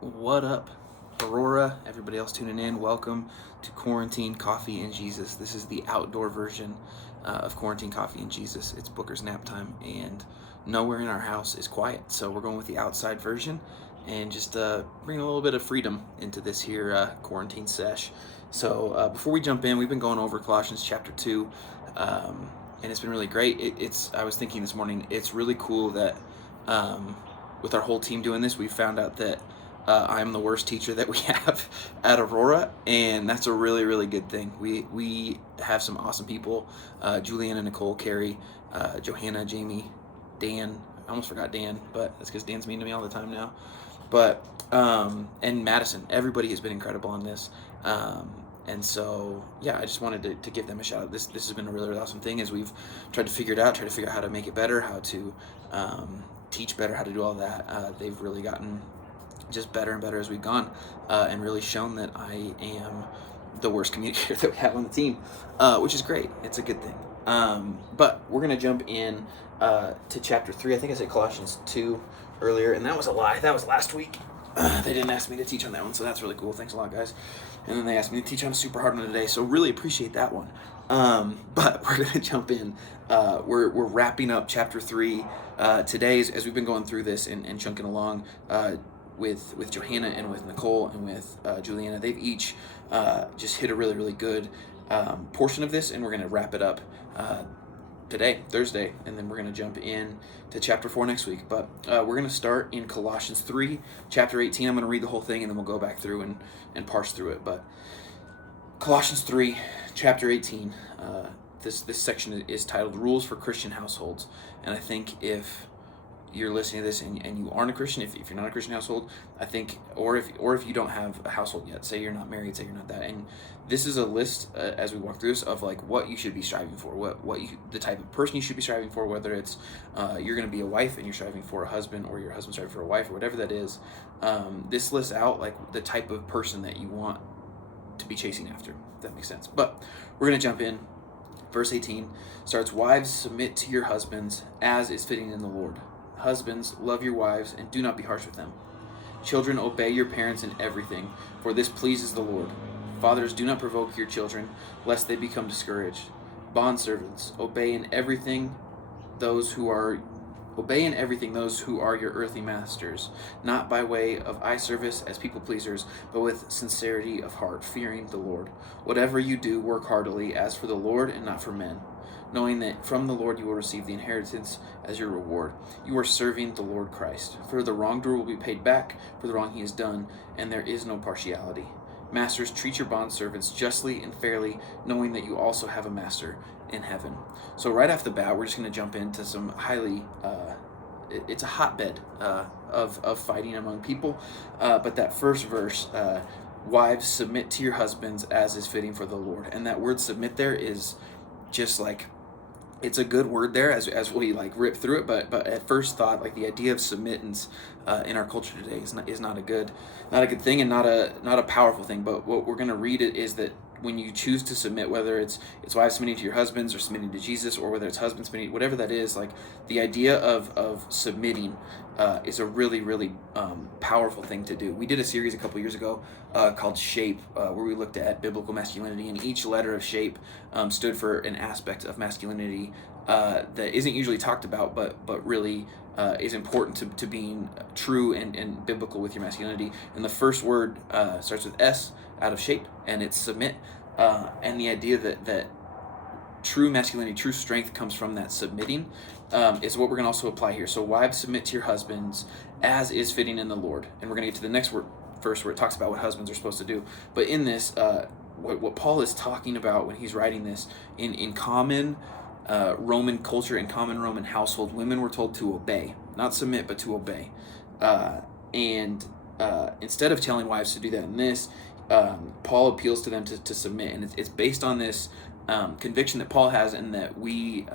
What up, Aurora? Everybody else tuning in, welcome to Quarantine Coffee and Jesus. This is the outdoor version of Quarantine Coffee and Jesus. It's Booker's nap time, and nowhere in our house is quiet, so we're going with the outside version and just bring a little bit of freedom into this here quarantine sesh. So before we jump in, we've been going over Colossians chapter 2, and it's been really great. I was thinking this morning, it's really cool that with our whole team doing this, we found out that I'm the worst teacher that we have at Aurora, and that's a really, really good thing. We have some awesome people, Juliana, Nicole, Carrie, Johanna, Jamie, Dan. I almost forgot Dan, but that's because Dan's mean to me all the time now. But and Madison, everybody has been incredible on this. And so, yeah, I just wanted to give them a shout out. This has been a really, really awesome thing as we've tried to figure it out, try to figure out how to make it better, how to teach better, how to do all that. They've really gotten just better and better as we've gone, and really shown that I am the worst communicator that we have on the team, which is great. It's a good thing. But we're going to jump in to chapter 3. I think I said Colossians 2 earlier, and that was a lie. That was last week. They didn't ask me to teach on that one, so that's really cool. Thanks a lot, guys. And then they asked me to teach on a super hard one today, so really appreciate that one. But we're going to jump in. We're wrapping up chapter 3 today as we've been going through this and chunking along with Johanna and with Nicole and with Juliana. They've each just hit a really, really good portion of this, and we're going to wrap it up today, Thursday, and then we're going to jump in to chapter 4 next week. But we're going to start in Colossians 3, chapter 18. I'm going to read the whole thing, and then we'll go back through and parse through it. But Colossians 3, chapter 18, this section is titled Rules for Christian Households. And I think if you're listening to this and you aren't a Christian, if you're not a Christian household, I think, or if you don't have a household yet, say you're not married, say you're not that, and this is a list as we walk through this of like what you should be striving for, the type of person you should be striving for, whether it's you're going to be a wife and you're striving for a husband, or your husband's striving for a wife, or whatever that is. This lists out like the type of person that you want to be chasing after, if that makes sense. But we're going to jump in. Verse 18 starts, "Wives, submit to your husbands as is fitting in the Lord. Husbands, love your wives and do not be harsh with them. Children, obey your parents in everything, for this pleases the Lord. Fathers, do not provoke your children, lest they become discouraged. Bondservants, obey in everything those who are your earthly masters, not by way of eye service as people pleasers, but with sincerity of heart, fearing the Lord. Whatever you do, work heartily as for the Lord and not for men, knowing that from the Lord you will receive the inheritance as your reward. You are serving the Lord Christ. For the wrongdoer will be paid back for the wrong he has done, and there is no partiality. Masters, treat your bondservants justly and fairly, knowing that you also have a master in heaven." So right off the bat, we're just going to jump into some highly, it's a hotbed of fighting among people. But that first verse, "Wives, submit to your husbands as is fitting for the Lord." And that word submit there is just like, it's a good word there as we like rip through it, but at first thought, like the idea of submittance in our culture today is not a good thing, and not a powerful thing. But what we're going to read it is that when you choose to submit, whether it's wives submitting to your husbands or submitting to Jesus, or whether it's husbands submitting, whatever that is, like the idea of submitting is a really, really powerful thing to do. We did a series a couple years ago called Shape, where we looked at biblical masculinity, and each letter of Shape stood for an aspect of masculinity that isn't usually talked about, but really is important to being true and biblical with your masculinity. And the first word starts with S out of Shape, and it's submit. And the idea that true masculinity, true strength comes from that submitting, is what we're going to also apply here. So wives, submit to your husbands as is fitting in the Lord. And we're going to get to the next verse where it talks about what husbands are supposed to do. But in this, what Paul is talking about when he's writing this, in common Roman culture, in common Roman household, women were told to obey, not submit, but to obey. And instead of telling wives to do that in this, Paul appeals to them to submit. And it's based on this conviction that Paul has, and that we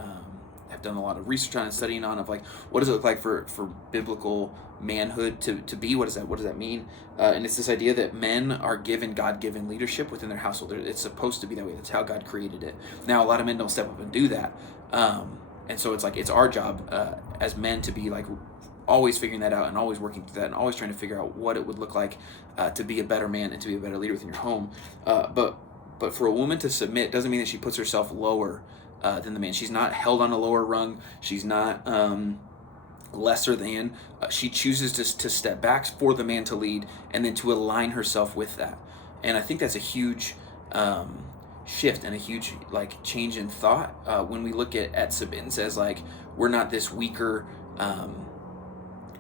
have done a lot of research on and studying on, of like, what does it look like for biblical manhood to be? What does that mean? And it's this idea that men are given God-given leadership within their household. It's supposed to be that way. That's how God created it. Now, a lot of men don't step up and do that. And so it's like, it's our job as men to be like always figuring that out and always working through that and always trying to figure out what it would look like to be a better man and to be a better leader within your home. But for a woman to submit doesn't mean that she puts herself lower than the man. She's not held on a lower rung. She's not lesser than. She chooses to step back for the man to lead and then to align herself with that. And I think that's a huge shift and a huge like change in thought when we look at submittance as like we're not this weaker.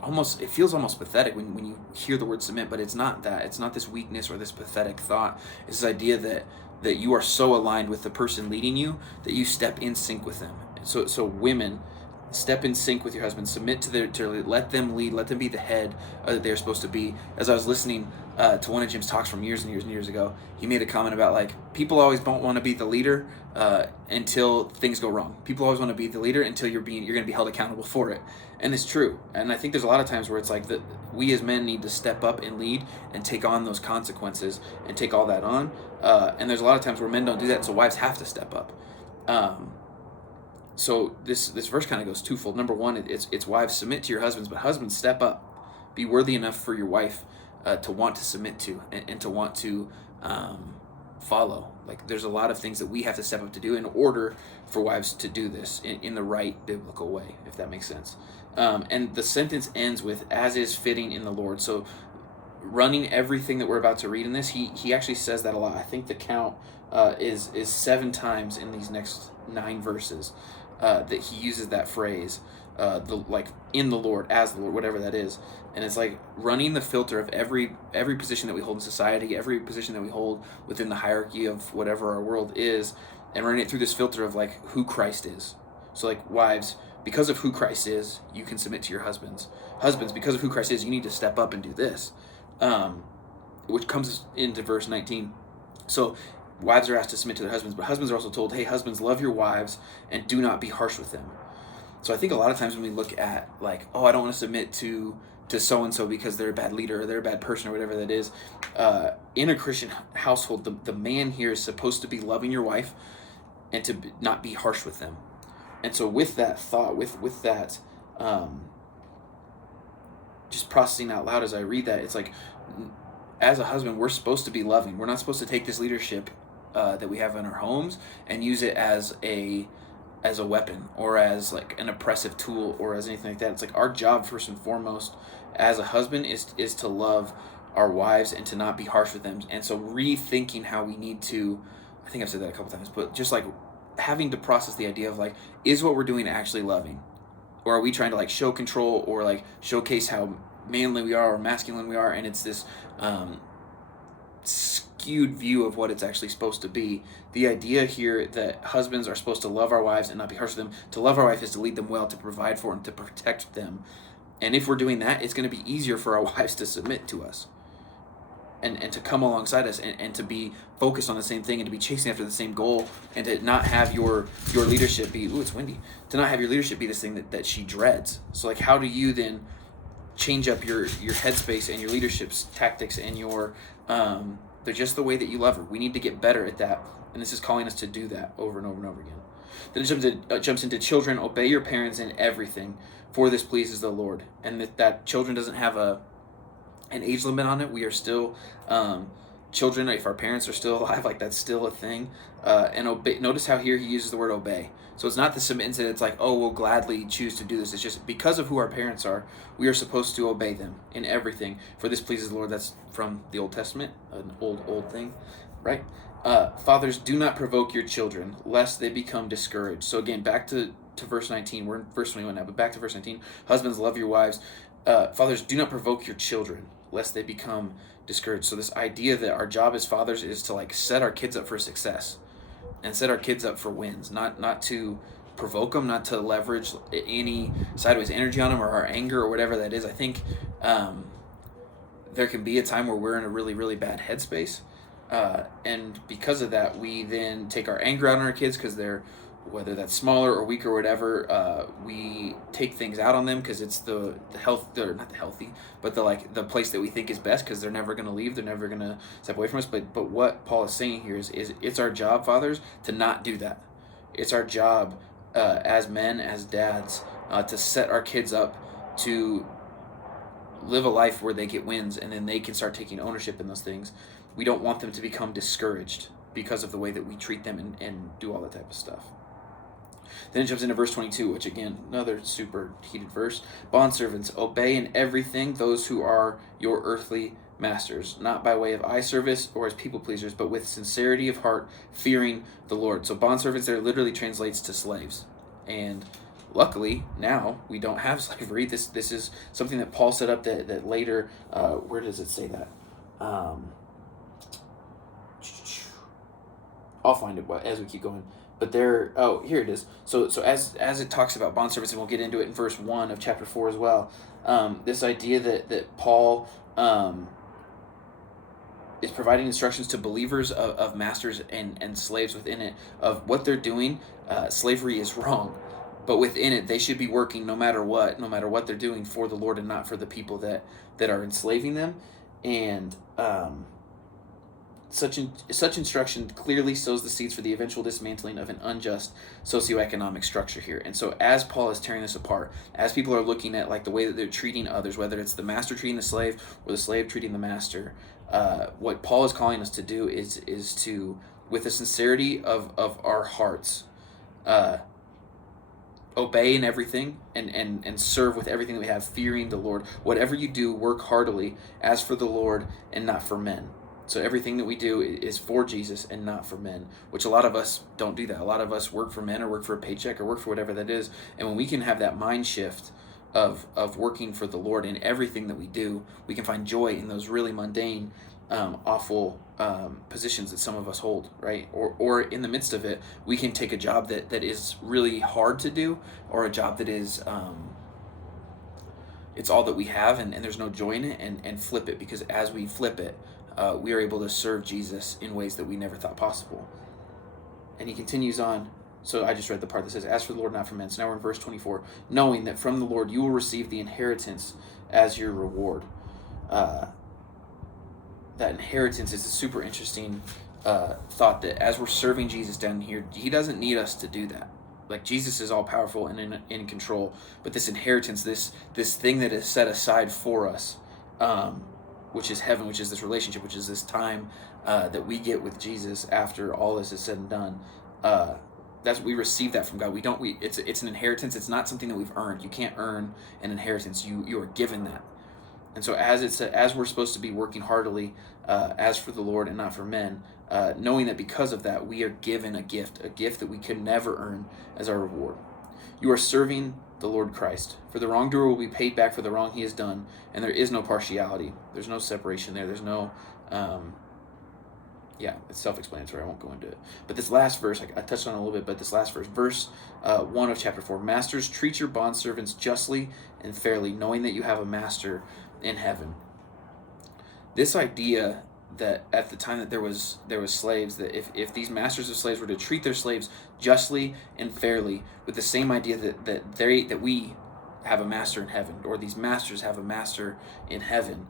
It feels almost pathetic when you hear the word submit, but it's not that. It's not this weakness or this pathetic thought. It's this idea that you are so aligned with the person leading you that you step in sync with them. So women, step in sync with your husband. Submit to let them lead. Let them be the head that they're supposed to be. As I was listening to one of Jim's talks from years and years and years ago, he made a comment about like people always don't want to be the leader until things go wrong. People always want to be the leader until you're going to be held accountable for it. And it's true. And I think there's a lot of times where it's like that we as men need to step up and lead and take on those consequences and take all that on. And there's a lot of times where men don't do that, so wives have to step up. So this verse kind of goes twofold. Number one, it's wives, submit to your husbands, but husbands, step up. Be worthy enough for your wife to want to submit to and to want to follow. Like there's a lot of things that we have to step up to do in order for wives to do this in the right biblical way, if that makes sense. And the sentence ends with, as is fitting in the Lord. So running everything that we're about to read in this, he actually says that a lot. I think the count is 7 times in these next 9 verses that he uses that phrase, like in the Lord, as the Lord, whatever that is. And it's like running the filter of every position that we hold in society, every position that we hold within the hierarchy of whatever our world is, and running it through this filter of like who Christ is. So like wives, because of who Christ is, you can submit to your husbands. Husbands, because of who Christ is, you need to step up and do this, which comes into verse 19. So wives are asked to submit to their husbands, but husbands are also told, hey, husbands, love your wives and do not be harsh with them. So I think a lot of times when we look at like, oh, I don't want to submit to so-and-so because they're a bad leader or they're a bad person or whatever that is, in a Christian household, the man here is supposed to be loving your wife and to not be harsh with them. And so with that thought, with that, just processing out loud as I read that, it's like, as a husband, we're supposed to be loving. We're not supposed to take this leadership that we have in our homes and use it as a weapon or as like an oppressive tool or as anything like that. It's like our job first and foremost as a husband is to love our wives and to not be harsh with them. And so rethinking how we need to, I think I've said that a couple times, but just like having to process the idea of like, is what we're doing actually loving? Or are we trying to like show control or like showcase how manly we are or masculine we are? And it's this skewed view of what it's actually supposed to be. The idea here that husbands are supposed to love our wives and not be harsh with them. To love our wife is to lead them well, to provide for them, to protect them. And if we're doing that, it's going to be easier for our wives to submit to us and to come alongside us and to be focused on the same thing and to be chasing after the same goal and to not have your leadership be, ooh, it's windy, to not have your leadership be this thing that she dreads. So like, how do you then change up your headspace and your leadership's tactics and your they're just the way that you love her. We need to get better at that, and this is calling us to do that over and over and over again. Then it jumps into children, obey your parents in everything, for this pleases the Lord. And that children doesn't have an age limit on it. We are still children. If our parents are still alive, like that's still a thing. And obey. Notice how here he uses the word obey. So it's not the submittance that it's like, oh, we'll gladly choose to do this. It's just because of who our parents are, we are supposed to obey them in everything. For this pleases the Lord. That's from the Old Testament, an old thing, right? Fathers, do not provoke your children, lest they become discouraged. So again, back to verse 19. We're in verse 21 now, but back to verse 19. Husbands, love your wives. Fathers, do not provoke your children, lest they become discouraged. So this idea that our job as fathers is to like set our kids up for success and set our kids up for wins, not to provoke them, not to leverage any sideways energy on them or our anger or whatever that is. I think there can be a time where we're in a really, really bad headspace. And because of that, we then take our anger out on our kids because they're, whether that's smaller or weaker or whatever, we take things out on them because it's the health, or not the healthy, but the place that we think is best because they're never going to leave, they're never going to step away from us. But what Paul is saying here is it's our job, fathers, to not do that. It's our job as men, as dads, to set our kids up to live a life where they get wins and then they can start taking ownership in those things. We don't want them to become discouraged because of the way that we treat them and do all that type of stuff. Then it jumps into verse 22, which again, another super heated verse. Bondservants, obey in everything those who are your earthly masters, not by way of eye service or as people pleasers, but with sincerity of heart, fearing the Lord. So bondservants there literally translates to slaves. And luckily, now we don't have slavery. This is something that Paul set up that later, where does it say that? I'll find it as we keep going. But here it is. So as it talks about bondservants, and we'll get into it in verse 1 of chapter 4 as well, this idea that Paul is providing instructions to believers of masters and slaves within it of what they're doing. Slavery is wrong, but within it they should be working no matter what they're doing for the Lord and not for the people that are enslaving them. And such instruction clearly sows the seeds for the eventual dismantling of an unjust socioeconomic structure here. And so as Paul is tearing this apart, as people are looking at like the way that they're treating others, whether it's the master treating the slave or the slave treating the master, what Paul is calling us to do is to, with the sincerity of our hearts, obey in everything and serve with everything that we have, fearing the Lord. Whatever you do, work heartily as for the Lord and not for men. So everything that we do is for Jesus and not for men, which a lot of us don't do that. A lot of us work for men or work for a paycheck or work for whatever that is. And when we can have that mind shift of working for the Lord in everything that we do, we can find joy in those really mundane, awful positions that some of us hold, right? Or in the midst of it, we can take a job that is really hard to do, or a job that is it's all that we have and there's no joy in it, and flip it, because as we flip it, we are able to serve Jesus in ways that we never thought possible. And he continues on. So I just read the part that says, as for the Lord, not for men. So now we're in verse 24. Knowing that from the Lord you will receive the inheritance as your reward. That inheritance is a super interesting thought, that as we're serving Jesus down here, he doesn't need us to do that. Like, Jesus is all powerful and in control. But this inheritance, this thing that is set aside for us, which is heaven, which is this relationship, which is this time that we get with Jesus after all this is said and done. We receive that from God. It's an inheritance. It's not something that we've earned. You can't earn an inheritance. You are given that. And so as we're supposed to be working heartily as for the Lord and not for men, knowing that because of that we are given a gift that we could never earn as our reward. You are serving the Lord Christ. For the wrongdoer will be paid back for the wrong he has done, and there is no partiality. There's no separation there. There's no, it's self-explanatory. I won't go into it. But this last verse, I touched on it a little bit, but this last verse 1 of chapter 4, Masters, treat your bondservants justly and fairly, knowing that you have a master in heaven. This idea that at the time that there was slaves, that if these masters of slaves were to treat their slaves justly and fairly, with the same idea that we have a master in heaven, or these masters have a master in heaven,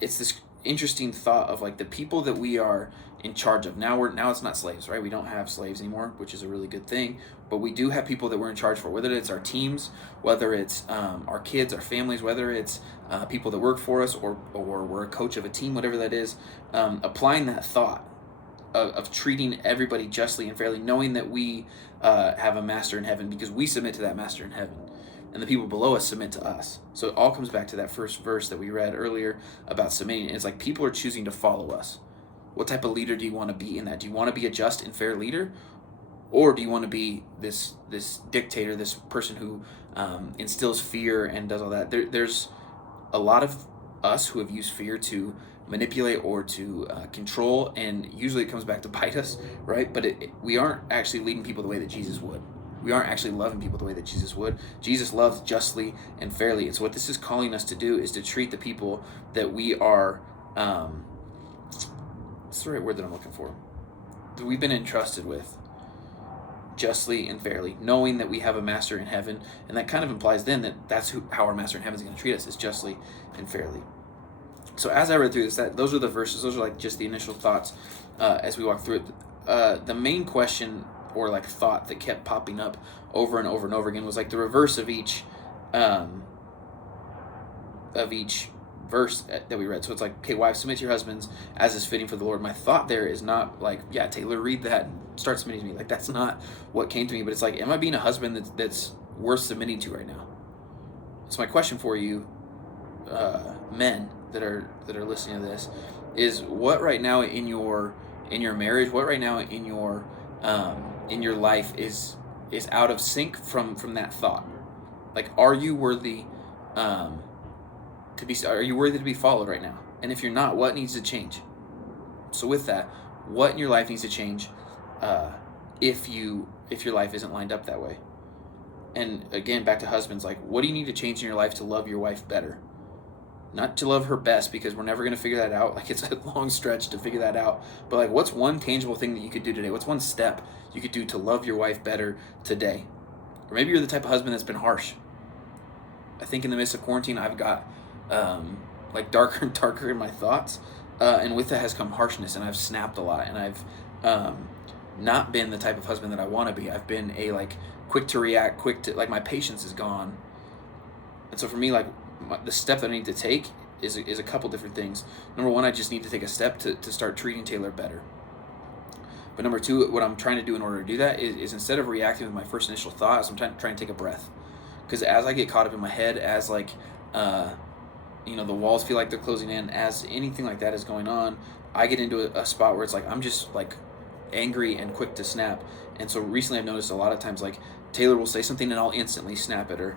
it's this interesting thought of like the people that we are in charge of. Now it's not slaves, right? We don't have slaves anymore, which is a really good thing, but we do have people that we're in charge for, whether it's our teams, whether it's our kids, our families, whether it's people that work for us, or we're a coach of a team, whatever that is. Applying that thought of treating everybody justly and fairly, knowing that we have a master in heaven because we submit to that master in heaven, and the people below us submit to us. So it all comes back to that first verse that we read earlier about submitting. It's like people are choosing to follow us. What type of leader do you want to be in that? Do you want to be a just and fair leader? Or do you want to be this dictator, this person who instills fear and does all that? There's a lot of us who have used fear to manipulate or to control, and usually it comes back to bite us, right? But we aren't actually leading people the way that Jesus would. We aren't actually loving people the way that Jesus would. Jesus loves justly and fairly. And so what this is calling us to do is to treat the people that we are, what's the right word that I'm looking for? That we've been entrusted with, justly and fairly, knowing that we have a master in heaven. And that kind of implies then that that's how our master in heaven is going to treat us, is justly and fairly. So as I read through this, those are the verses. Those are like just the initial thoughts as we walk through it. The main question or like thought that kept popping up over and over and over again was like the reverse of each of each verse that we read. So it's like, okay, wives, submit to your husbands as is fitting for the Lord. My thought there is not like, yeah, Taylor, read that and start submitting to me. Like, that's not what came to me. But it's like, am I being a husband that's worth submitting to right now? So my question for you, men that are listening to this, is what right now in your marriage, what right now in your life is out of sync from that thought? Like, are you worthy are you worthy to be followed right now? And if you're not, what needs to change? So with that, what in your life needs to change if your life isn't lined up that way? And again, back to husbands, like, what do you need to change in your life to love your wife better? Not to love her best, because we're never going to figure that out. Like, it's a long stretch to figure that out. But like, what's one tangible thing that you could do today? What's one step you could do to love your wife better today? Or maybe you're the type of husband that's been harsh. I think in the midst of quarantine, I've got like darker and darker in my thoughts. And with that has come harshness, and I've snapped a lot, and I've not been the type of husband that I want to be. I've been a like quick to react, like my patience is gone. And so for me, like the step that I need to take is a couple different things. Number one, I just need to take a step to start treating Taylor better. But number two, what I'm trying to do in order to do that is instead of reacting with my first initial thoughts, I'm trying to take a breath. Because as I get caught up in my head, as like, the walls feel like they're closing in, as anything like that is going on, I get into a spot where it's like, I'm just like angry and quick to snap. And so recently I've noticed a lot of times, like, Taylor will say something and I'll instantly snap at her.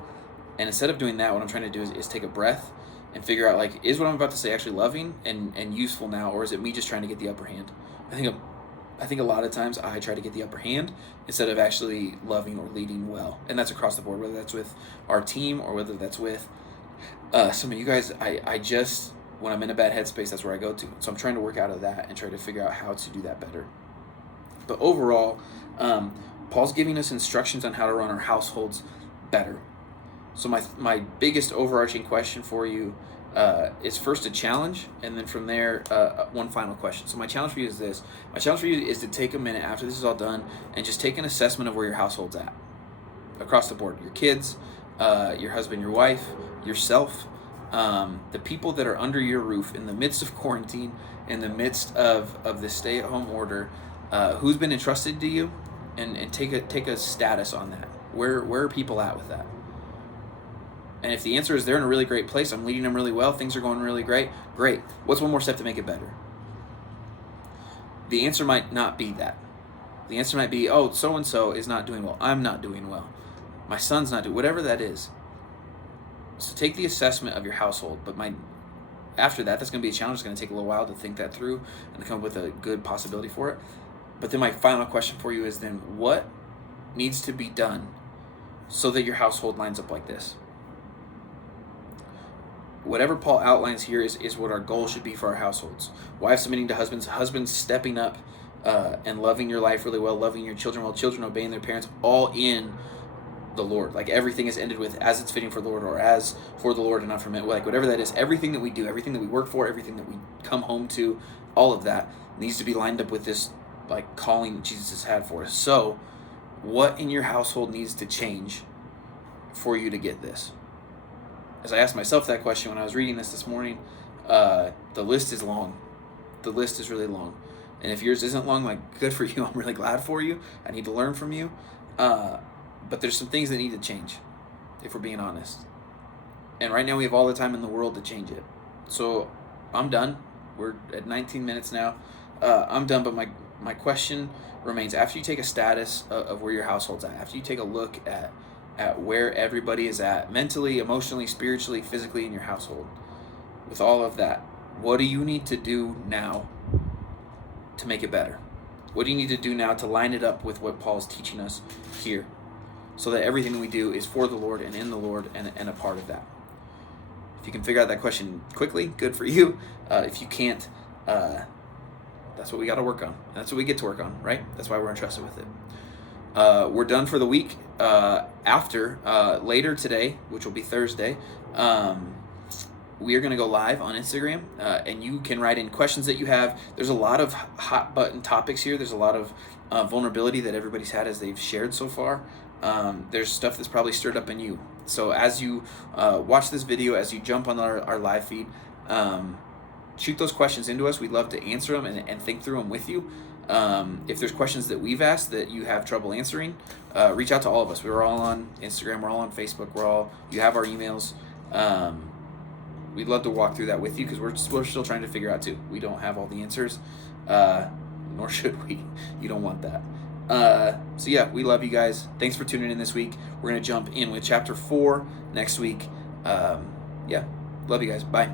And instead of doing that, what I'm trying to do is take a breath and figure out, like, is what I'm about to say actually loving and useful now, or is it me just trying to get the upper hand? I think a lot of times I try to get the upper hand instead of actually loving or leading well. And that's across the board, whether that's with our team or whether that's with some of you guys. I just, when I'm in a bad headspace, that's where I go to. So I'm trying to work out of that and try to figure out how to do that better. But overall, Paul's giving us instructions on how to run our households better. So my biggest overarching question for you is first a challenge, and then from there, one final question. So my challenge for you is this. My challenge for you is to take a minute after this is all done and just take an assessment of where your household's at. Across the board. Your kids, your husband, your wife, yourself, the people that are under your roof in the midst of quarantine, in the midst of the stay-at-home order, who's been entrusted to you, and take a status on that. Where are people at with that? And if the answer is they're in a really great place, I'm leading them really well, things are going really great, what's one more step to make it better? The answer might not be that. The answer might be, oh, so-and-so is not doing well, I'm not doing well, my son's not doing, whatever that is. So take the assessment of your household, but after that's going to be a challenge. It's going to take a little while to think that through and to come up with a good possibility for it. But then my final question for you is then, what needs to be done so that your household lines up like this? Whatever Paul outlines here is what our goal should be for our households. Wives submitting to husbands stepping up and loving your life really well, loving your children well, children obeying their parents, all in the Lord. Like, everything is ended with as it's fitting for the Lord, or as for the Lord and not for men. Like, whatever that is, everything that we do, everything that we work for, everything that we come home to, all of that needs to be lined up with this like calling that Jesus has had for us. So what in your household needs to change for you to get this? As I asked myself that question when I was reading this morning, the list is long. The list is really long. And if yours isn't long, like, good for you. I'm really glad for you. I need to learn from you. But there's some things that need to change, if we're being honest. And right now we have all the time in the world to change it. So I'm done. We're at 19 minutes now. I'm done, but my question remains, after you take a status of where your household's at, after you take a look at where everybody is at mentally, emotionally, spiritually, physically in your household, with all of that, what do you need to do now to make it better? What do you need to do now to line it up with what Paul's teaching us here, so that everything that we do is for the Lord and in the Lord and a part of that? If you can figure out that question quickly, good for you. If you can't, that's what we got to work on. That's what we get to work on, right? That's why we're entrusted with it. We're done for the week. After later today, which will be Thursday, we are going to go live on Instagram, and you can write in questions that you have. There's a lot of hot button topics here. There's a lot of vulnerability that everybody's had as they've shared so far. there's stuff that's probably stirred up in you. So as you watch this video, as you jump on our live feed, shoot those questions into us. We'd love to answer them and think through them with you. If there's questions that we've asked that you have trouble answering, reach out to all of us. We're all on Instagram. We're all on Facebook. You have our emails. We'd love to walk through that with you because we're still trying to figure out too. We don't have all the answers, nor should we. You don't want that. So yeah, we love you guys. Thanks for tuning in this week. We're going to jump in with chapter 4 next week. Yeah, love you guys. Bye.